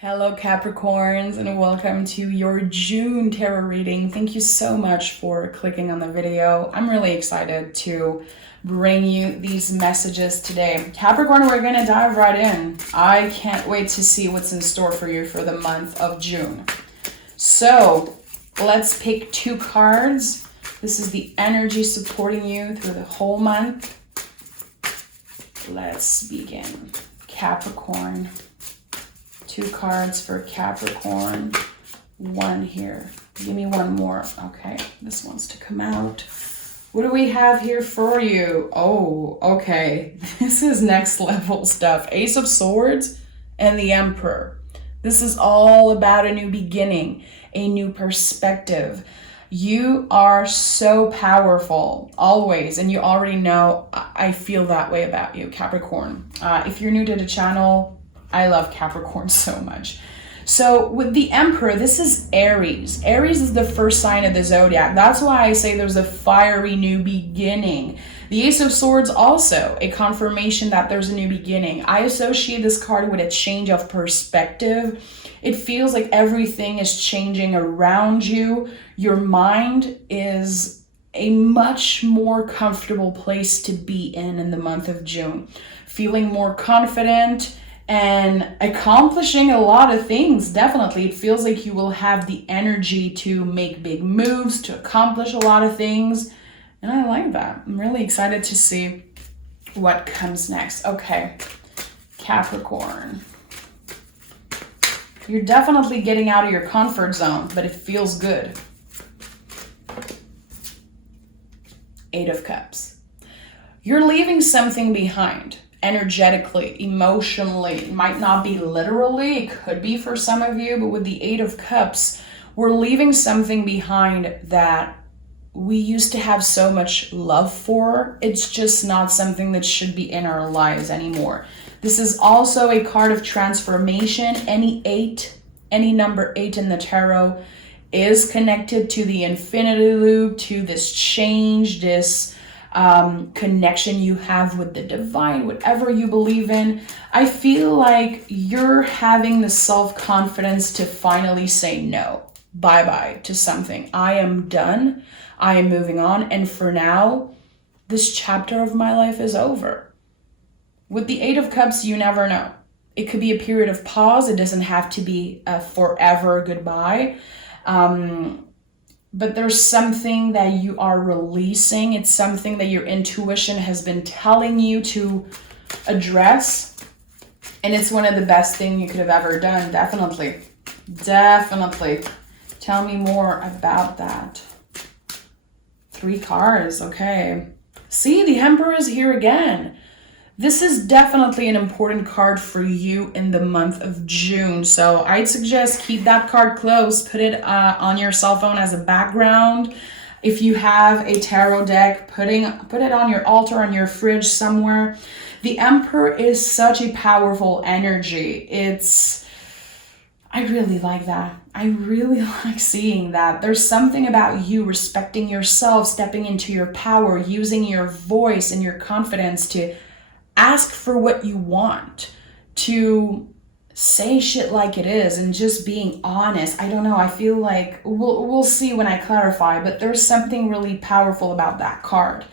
Hello Capricorns, and welcome to your June tarot reading. Thank you so much for clicking on the video. I'm really excited to bring you these messages today. Capricorn, we're gonna dive right in. I can't wait to see what's in store for you for the month of June. So let's pick two cards. This is the energy supporting you through the whole month. Let's begin. Capricorn. Two cards for Capricorn. One here. Give me one more. Okay, this wants to come out. What do we have here for you? Oh, okay. This is next level stuff. Ace of Swords and the Emperor. This is all about a new beginning, a new perspective. You are so powerful, always, and you already know I feel that way about you, Capricorn. If you're new to the channel, I love Capricorn so much. So with the Emperor, this is Aries. Aries is the first sign of the zodiac. That's why I say there's a fiery new beginning. The Ace of Swords also a confirmation that there's a new beginning. I associate this card with a change of perspective. It feels like everything is changing around you. Your mind is a much more comfortable place to be in the month of June. Feeling more confident and accomplishing a lot of things. Definitely, it feels like you will have the energy to make big moves, to accomplish a lot of things. And I like that. I'm really excited to see what comes next. Okay, Capricorn. You're definitely getting out of your comfort zone, but it feels good. Eight of Cups. You're leaving something behind. Energetically, emotionally. It might not be literally, it could be for some of you, but with the Eight of Cups, we're leaving something behind that we used to have so much love for. It's just not something that should be in our lives anymore. This is also a card of transformation. Any number 8 in the tarot is connected to the infinity loop, to this change, this connection you have with the divine, whatever you believe in. I feel like you're having the self-confidence to finally say no, bye-bye to something. I am done. I am moving on. And for now, this chapter of my life is over. With the Eight of Cups, you never know. It could be a period of pause. It doesn't have to be a forever goodbye. But there's something that you are releasing. It's something that your intuition has been telling you to address. And it's one of the best things you could have ever done. Definitely. Definitely. Tell me more about that. 3 cards. Okay. See, the Emperor is here again. This is definitely an important card for you in the month of June. So I'd suggest keep that card close. Put it on your cell phone as a background. If you have a tarot deck, put it on your altar, on your fridge somewhere. The Emperor is such a powerful energy. I really like that. I really like seeing that. There's something about you respecting yourself, stepping into your power, using your voice and your confidence to ask for what you want, to say shit like it is, and just being honest. I don't know. I feel like we'll see when I clarify, but there's something really powerful about that card.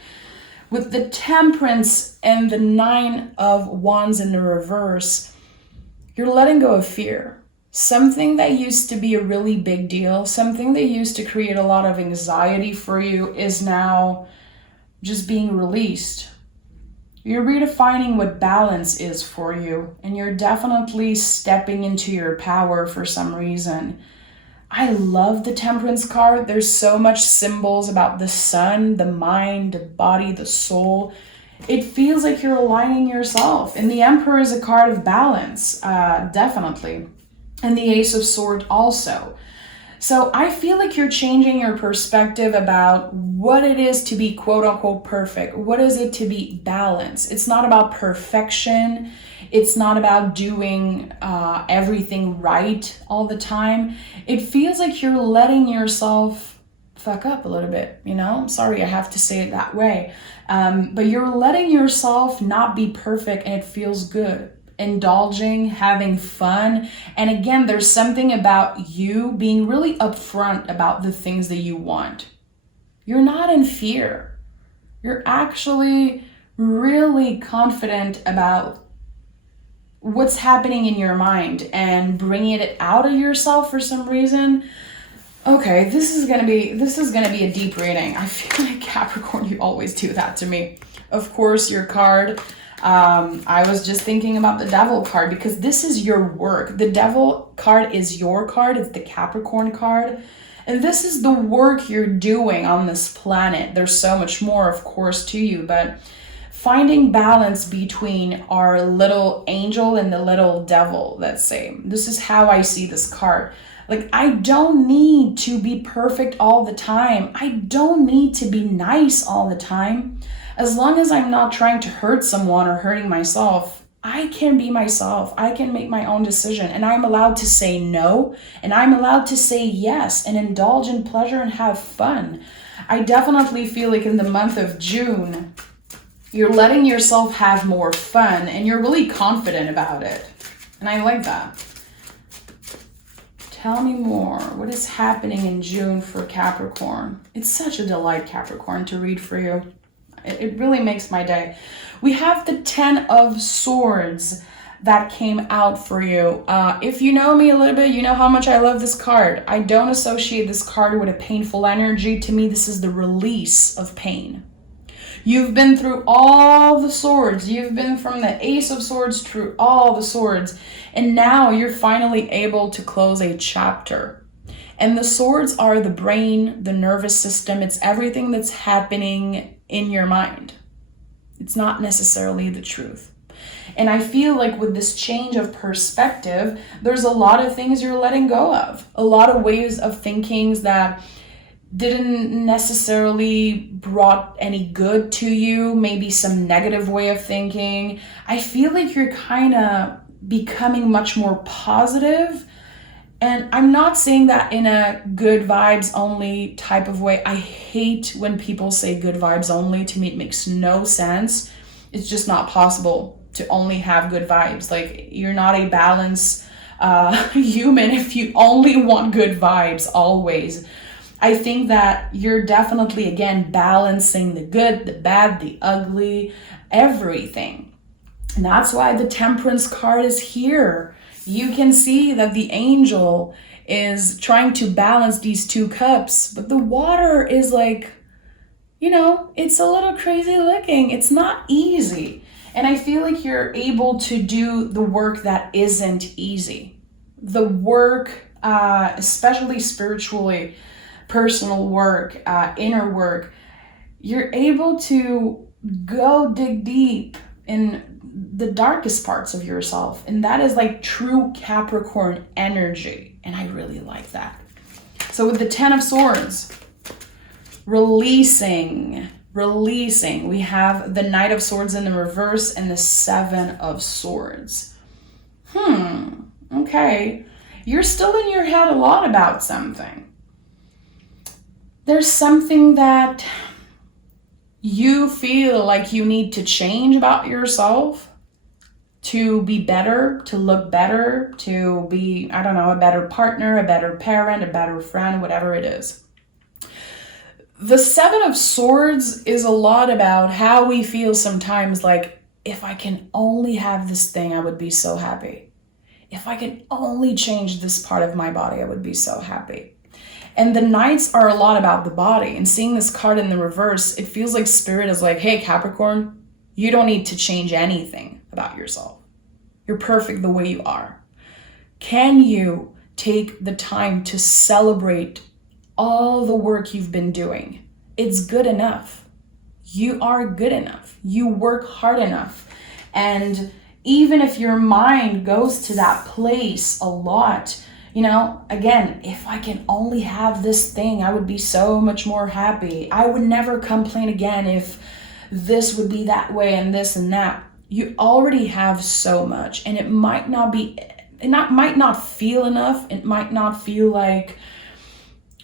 With the Temperance and the 9 of Wands in the reverse, you're letting go of fear. Something that used to be a really big deal, something that used to create a lot of anxiety for you is now just being released. You're redefining what balance is for you, and you're definitely stepping into your power for some reason. I love the Temperance card. There's so much symbols about the sun, the mind, the body, the soul. It feels like you're aligning yourself. And the Emperor is a card of balance, definitely. And the Ace of Swords also. So I feel like you're changing your perspective about what it is to be quote unquote perfect. What is it to be balanced? It's not about perfection. It's not about doing everything right all the time. It feels like you're letting yourself fuck up a little bit, you know? I'm sorry I have to say it that way. But you're letting yourself not be perfect, and it feels good. indulging, having fun. And again, there's something about you being really upfront about the things that you want. You're not in fear. You're actually really confident about what's happening in your mind and bringing it out of yourself for some reason. Okay, this is gonna be a deep reading. I feel like Capricorn, you always do that to me. Of course, your card. I was just thinking about the Devil card because this is your work. The Devil card is your card. It's the Capricorn card. And this is the work you're doing on this planet. There's so much more, of course, to you, but finding balance between our little angel and the little devil, let's say. This is how I see this card. Like, I don't need to be perfect all the time. I don't need to be nice all the time. As long as I'm not trying to hurt someone or hurting myself, I can be myself. I can make my own decision, and I'm allowed to say no, and I'm allowed to say yes and indulge in pleasure and have fun. I definitely feel like in the month of June, you're letting yourself have more fun and you're really confident about it. And I like that. Tell me more. What is happening in June for Capricorn? It's such a delight, Capricorn, to read for you. It really makes my day. We have the 10 of Swords that came out for you. If you know me a little bit, you know how much I love this card. I don't associate this card with a painful energy. To me, this is the release of pain. You've been through all the swords. You've been from the Ace of Swords through all the swords. And now you're finally able to close a chapter. And the swords are the brain, the nervous system. It's everything that's happening in your mind. It's not necessarily the truth. And I feel like with this change of perspective, there's a lot of things you're letting go of. A lot of ways of thinking that didn't necessarily brought any good to you, maybe some negative way of thinking. I feel like you're kind of becoming much more positive. And I'm not saying that in a good vibes only type of way. I hate when people say good vibes only. To me, it makes no sense. It's just not possible to only have good vibes. Like, you're not a balanced human if you only want good vibes always. I think that you're definitely, again, balancing the good, the bad, the ugly, everything. And that's why the Temperance card is here. You can see that the angel is trying to balance these two cups, but the water is like, you know, it's a little crazy looking. It's not easy. And I feel like you're able to do the work that isn't easy. The work, especially spiritually, personal work, inner work, you're able to go dig deep in the darkest parts of yourself. And that is like true Capricorn energy. And I really like that. So with the 10 of Swords, releasing. We have the Knight of Swords in the reverse and the 7 of Swords. Okay. You're still in your head a lot about something. There's something that you feel like you need to change about yourself to be better, to look better, to be, I don't know, a better partner, a better parent, a better friend, whatever it is. The 7 of Swords is a lot about how we feel sometimes like, if I can only have this thing, I would be so happy. If I can only change this part of my body, I would be so happy. And the Knights are a lot about the body. And seeing this card in the reverse, it feels like Spirit is like, hey, Capricorn, you don't need to change anything about yourself. You're perfect the way you are. Can you take the time to celebrate all the work you've been doing? It's good enough. You are good enough. You work hard enough. And even if your mind goes to that place a lot, you know, again, if I can only have this thing, I would be so much more happy. I would never complain again if this would be that way and this and that. You already have so much, and it might not be, might not feel enough. It might not feel like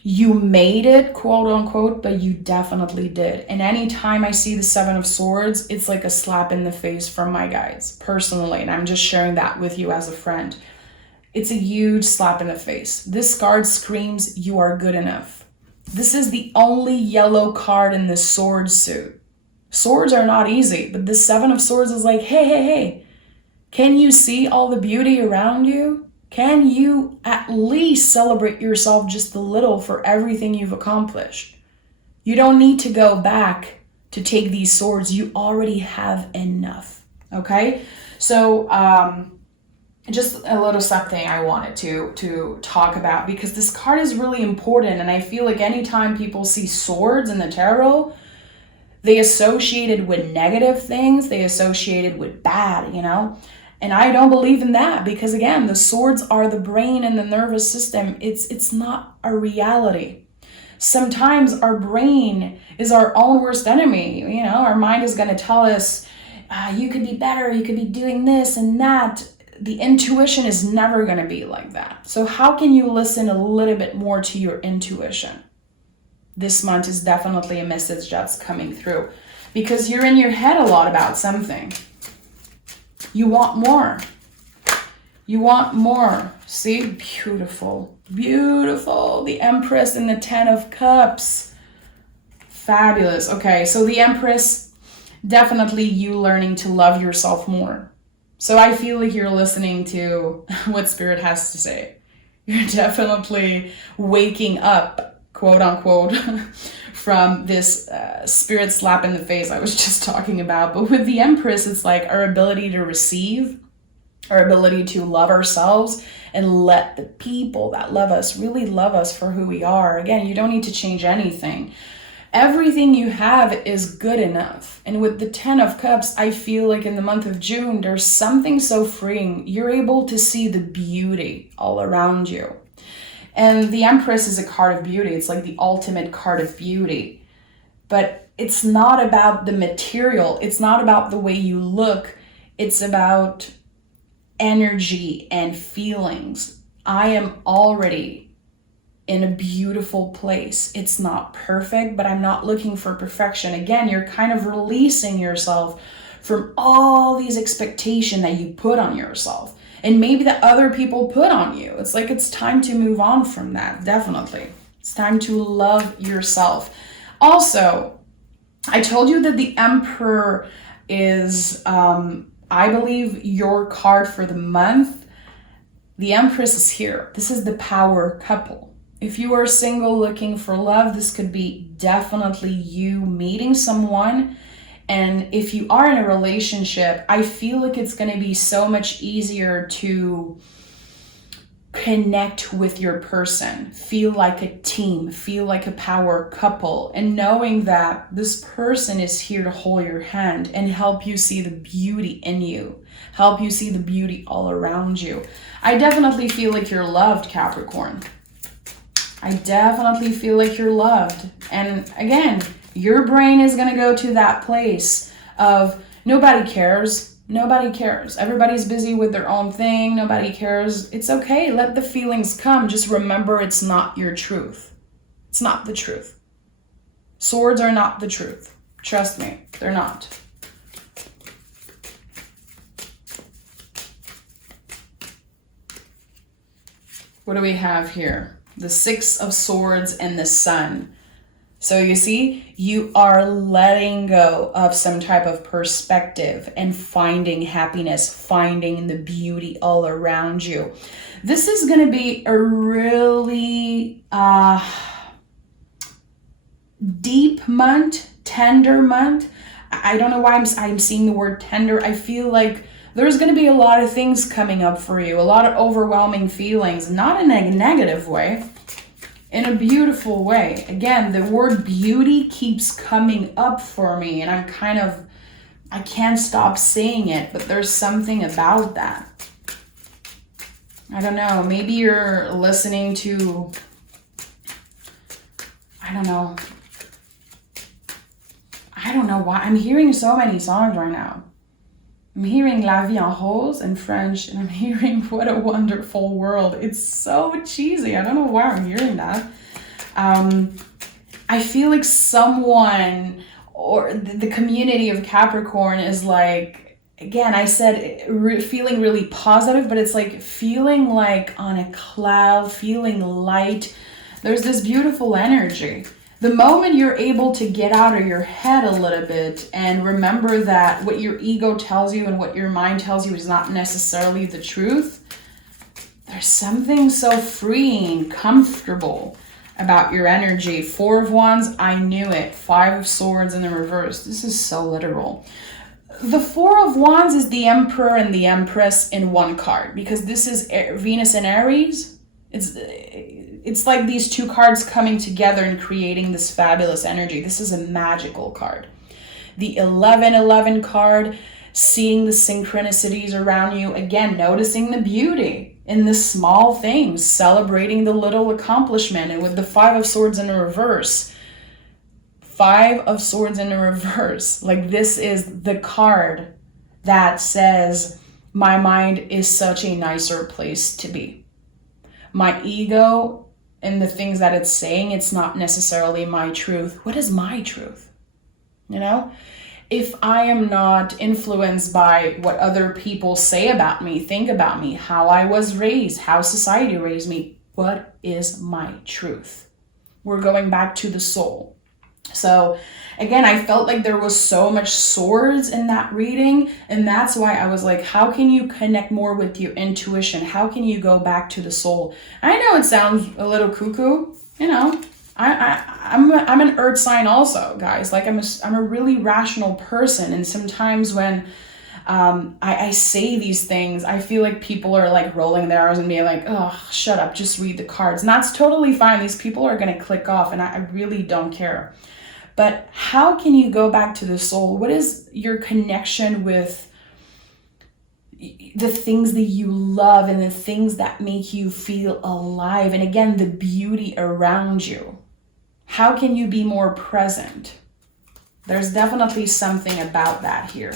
You made it, quote unquote, but you definitely did. And anytime I see the Seven of Swords, it's like a slap in the face from my guides, personally. And I'm just sharing that with you as a friend. It's a huge slap in the face. This card screams, you are good enough. This is the only yellow card in the sword suit. Swords are not easy, but the Seven of Swords is like, hey, hey, hey, can you see all the beauty around you? Can you at least celebrate yourself just a little for everything you've accomplished? You don't need to go back to take these swords. You already have enough, okay? So just a little something I wanted to talk about, because this card is really important. And I feel like anytime people see swords in the tarot, they associate it with negative things. They associate it with bad, you know? And I don't believe in that, because again, the swords are the brain and the nervous system. It's not a reality. Sometimes our brain is our own worst enemy. You know, our mind is going to tell us, you could be better, you could be doing this and that. The intuition is never going to be like that. So how can you listen a little bit more to your intuition? This month is definitely a message that's coming through, because you're in your head a lot about something. You want more. You want more. See? Beautiful. Beautiful. The Empress and the Ten of Cups. Fabulous. Okay, so the Empress, definitely you learning to love yourself more. So I feel like you're listening to what Spirit has to say. You're definitely waking up, quote unquote, from this spirit slap in the face I was just talking about. But with the Empress, it's like our ability to receive, our ability to love ourselves and let the people that love us really love us for who we are. Again, you don't need to change anything. Everything you have is good enough. And with the Ten of Cups, I feel like in the month of June, there's something so freeing. You're able to see the beauty all around you. And the Empress is a card of beauty. It's like the ultimate card of beauty. But it's not about the material. It's not about the way you look. It's about energy and feelings. I am already in a beautiful place. It's not perfect, but I'm not looking for perfection. Again, you're kind of releasing yourself from all these expectations that you put on yourself. And maybe that other people put on you. It's like it's time to move on from that, definitely. It's time to love yourself. Also, I told you that the Emperor is, I believe, your card for the month. The Empress is here. This is the power couple. If you are single looking for love, this could be definitely you meeting someone. And if you are in a relationship, I feel like it's going to be so much easier to connect with your person, feel like a team, feel like a power couple, and knowing that this person is here to hold your hand and help you see the beauty in you, help you see the beauty all around you. I definitely feel like you're loved, Capricorn. I definitely feel like you're loved. And again, your brain is going to go to that place of nobody cares. Nobody cares. Everybody's busy with their own thing. Nobody cares. It's okay. Let the feelings come. Just remember, it's not your truth. It's not the truth. Swords are not the truth. Trust me, they're not. What do we have here? The Six of Swords and the Sun. So you see, you are letting go of some type of perspective and finding happiness, finding the beauty all around you. This is going to be a really deep month, tender month. I don't know why I'm seeing the word tender. I feel like there's going to be a lot of things coming up for you, a lot of overwhelming feelings, not in a negative way. In a beautiful way. Again, the word beauty keeps coming up for me, and I can't stop saying it, but there's something about that. I don't know, maybe you're listening to, I don't know why. I'm hearing so many songs right now. I'm hearing La Vie en Rose in French, and I'm hearing What a Wonderful World. It's so cheesy. I don't know why I'm hearing that. I feel like someone or the community of Capricorn is like, again, I said feeling really positive, but it's like feeling like on a cloud, feeling light. There's this beautiful energy. The moment you're able to get out of your head a little bit and remember that what your ego tells you and what your mind tells you is not necessarily the truth, there's something so freeing, comfortable about your energy. 4 of Wands, I knew it. 5 of Swords in the reverse. This is so literal. The 4 of Wands is the Emperor and the Empress in one card, because this is Venus and Aries. It's like these 2 cards coming together and creating this fabulous energy. This is a magical card. The 11-11 card, seeing the synchronicities around you. Again, noticing the beauty in the small things, celebrating the little accomplishment. And with the 5 of Swords in the reverse, 5 of Swords in the reverse, like this is the card that says, my mind is such a nicer place to be. My ego and the things that it's saying, it's not necessarily my truth. What is my truth? You know? If I am not influenced by what other people say about me, think about me, how I was raised, how society raised me, what is my truth? We're going back to the soul. So again, I felt like there was so much swords in that reading, and that's why I was like, how can you connect more with your intuition? How can you go back to the soul? I know it sounds a little cuckoo, you know, I'm an earth sign also, guys. Like I'm a really rational person, and sometimes when I say these things, I feel like people are like rolling their eyes and being like, oh, shut up, just read the cards. And that's totally fine. These people are going to click off, and I really don't care. But how can you go back to the soul? What is your connection with the things that you love and the things that make you feel alive? And again, the beauty around you. How can you be more present? There's definitely something about that here.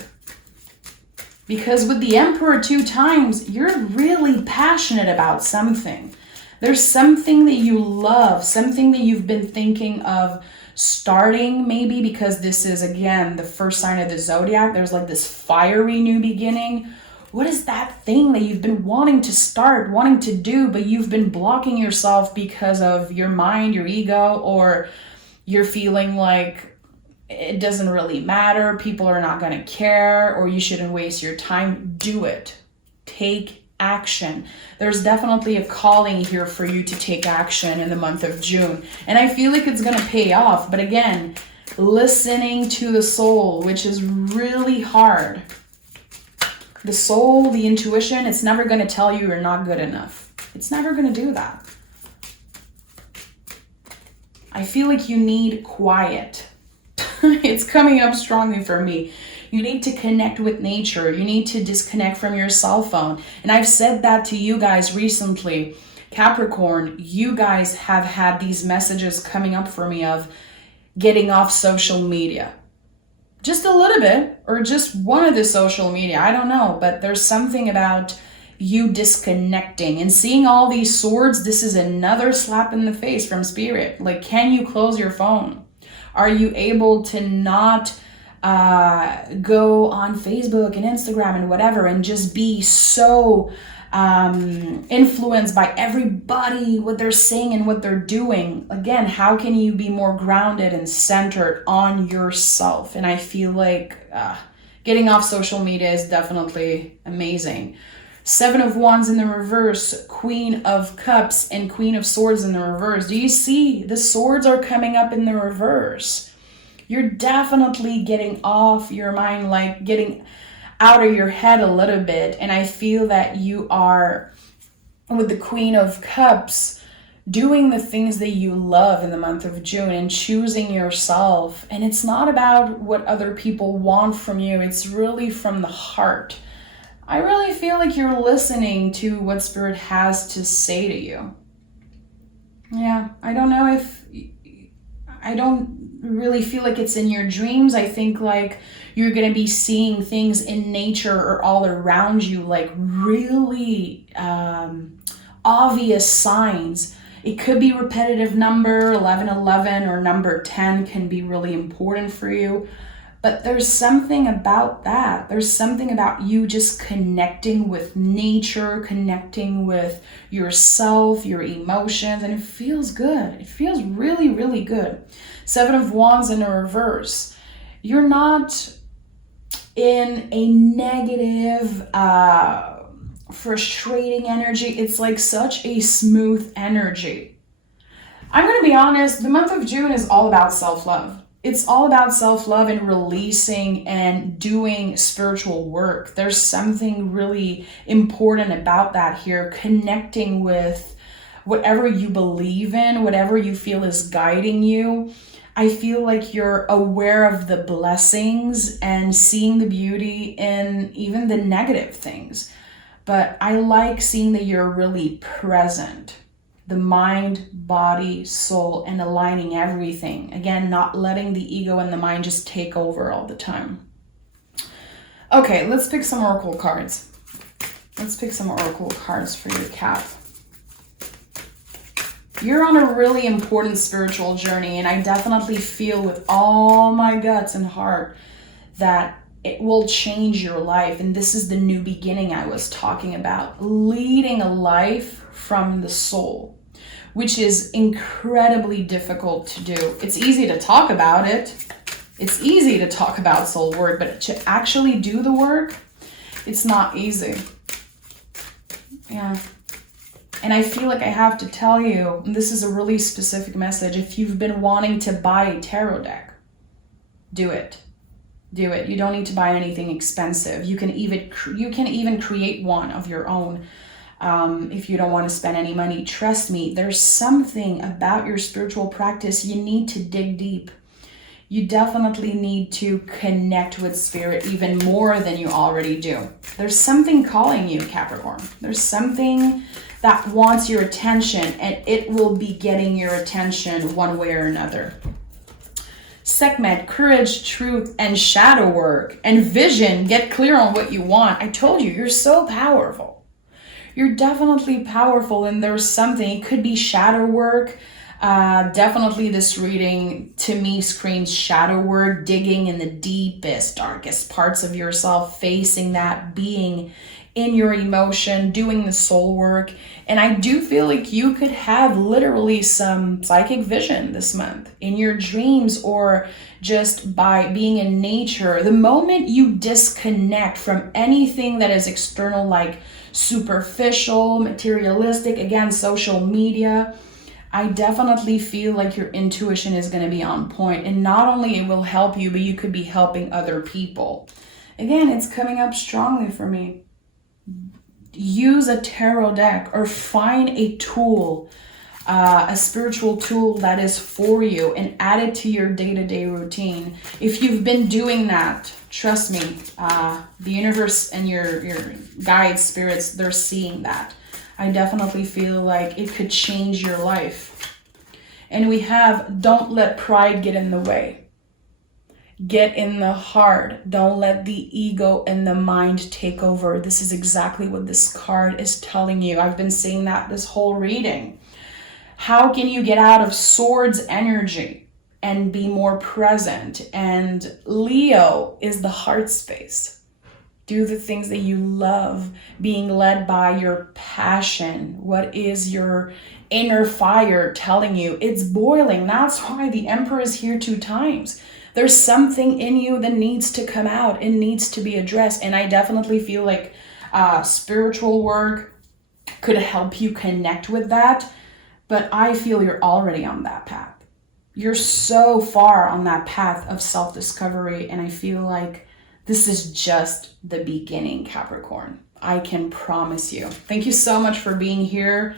Because with the Emperor 2 times, you're really passionate about something. There's something that you love, something that you've been thinking of starting, maybe because this is, again, the first sign of the zodiac. There's like this fiery new beginning. What is that thing that you've been wanting to start, wanting to do, but you've been blocking yourself because of your mind, your ego, or you're feeling like it doesn't really matter, people are not going to care, or you shouldn't waste your time? Do it. Take action. There's definitely a calling here for you to take action in the month of June. And I feel like it's going to pay off. But again, listening to the soul, which is really hard. The soul, the intuition, it's never going to tell you you're not good enough. It's never going to do that. I feel like you need quiet. It's coming up strongly for me. You need to connect with nature. You need to disconnect from your cell phone. And I've said that to you guys recently. Capricorn, you guys have had these messages coming up for me of getting off social media. Just a little bit, or just one of the social media, I don't know, but there's something about you disconnecting and seeing all these swords. This is another slap in the face from spirit. Like, can you close your phone? Are you able to not go on Facebook and Instagram and whatever and just be so influenced by everybody, what they're saying and what they're doing? Again, how can you be more grounded and centered on yourself? And I feel like getting off social media is definitely amazing. 7 of Wands in the reverse, Queen of Cups and Queen of Swords in the reverse. Do you see? The swords are coming up in the reverse. You're definitely getting off your mind, like getting out of your head a little bit. And I feel that you are, with the Queen of Cups, doing the things that you love in the month of June and choosing yourself. And it's not about what other people want from you. It's really from the heart. I really feel like you're listening to what Spirit has to say to you. Yeah, I don't know if... I don't really feel like it's in your dreams. I think like you're going to be seeing things in nature or all around you, like really obvious signs. It could be repetitive number, 1111 or number 10 can be really important for you. But there's something about that. There's something about you just connecting with nature, connecting with yourself, your emotions, and it feels good. It feels really, really good. 7 of Wands in a reverse. You're not in a negative, frustrating energy. It's like such a smooth energy. I'm going to be honest, the month of June is all about self-love. It's all about self-love and releasing and doing spiritual work. There's something really important about that here, connecting with whatever you believe in, whatever you feel is guiding you. I feel like you're aware of the blessings and seeing the beauty in even the negative things. But I like seeing that you're really present. The mind, body, soul, and aligning everything. Again, not letting the ego and the mind just take over all the time. Okay, let's pick some oracle cards. Let's pick some oracle cards for your Cap. You're on a really important spiritual journey, and I definitely feel with all my guts and heart that it will change your life. And this is the new beginning I was talking about. Leading a life from the soul, which is incredibly difficult to do. It's easy to talk about it. It's easy to talk about soul work, but to actually do the work, it's not easy. Yeah. And I feel like I have to tell you, and this is a really specific message, if you've been wanting to buy a tarot deck, do it. Do it. You don't need to buy anything expensive. You can even create one of your own. If you don't want to spend any money. Trust me, there's something about your spiritual practice. You need to dig deep. You definitely need to connect with spirit even more than you already do. There's something calling you, Capricorn. There's something that wants your attention, and it will be getting your attention one way or another. Sekhmet, courage, truth, and shadow work, and vision. Get clear on what you want. I told you, you're so powerful. You're definitely powerful, and there's something. It could be shadow work. Definitely this reading to me screams shadow work, digging in the deepest, darkest parts of yourself, facing that, being in your emotion, doing the soul work. And I do feel like you could have literally some psychic vision this month in your dreams, or just by being in nature. The moment you disconnect from anything that is external, like superficial, materialistic, again, social media, I definitely feel like your intuition is going to be on point. And not only it will help you, but you could be helping other people. Again, it's coming up strongly for me. Use a tarot deck or find a tool, a spiritual tool that is for you, and add it to your day-to-day routine. If you've been doing that, trust me, the universe and your guides, spirits, they're seeing that. I definitely feel like it could change your life. And we have, don't let pride get in the way. Get in the heart. Don't let the ego and the mind take over. This is exactly what this card is telling you. I've been saying that this whole reading. How can you get out of Swords energy and be more present? And Leo is the heart space. Do the things that you love, being led by your passion. What is your inner fire telling you? It's boiling. That's why the Emperor is here 2 times. There's something in you that needs to come out. It needs to be addressed. And I definitely feel like spiritual work could help you connect with that. But I feel you're already on that path. You're so far on that path of self-discovery. And I feel like this is just the beginning, Capricorn. I can promise you. Thank you so much for being here.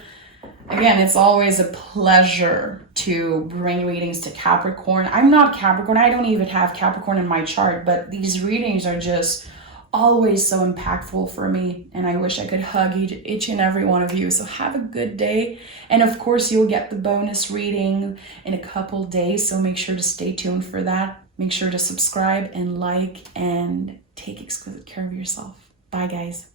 Again, it's always a pleasure to bring readings to Capricorn. I'm not Capricorn. I don't even have Capricorn in my chart, but these readings are just always so impactful for me. And I wish I could hug each and every one of you. So have a good day. And of course, you'll get the bonus reading in a couple days. So make sure to stay tuned for that. Make sure to subscribe and like and take exquisite care of yourself. Bye, guys.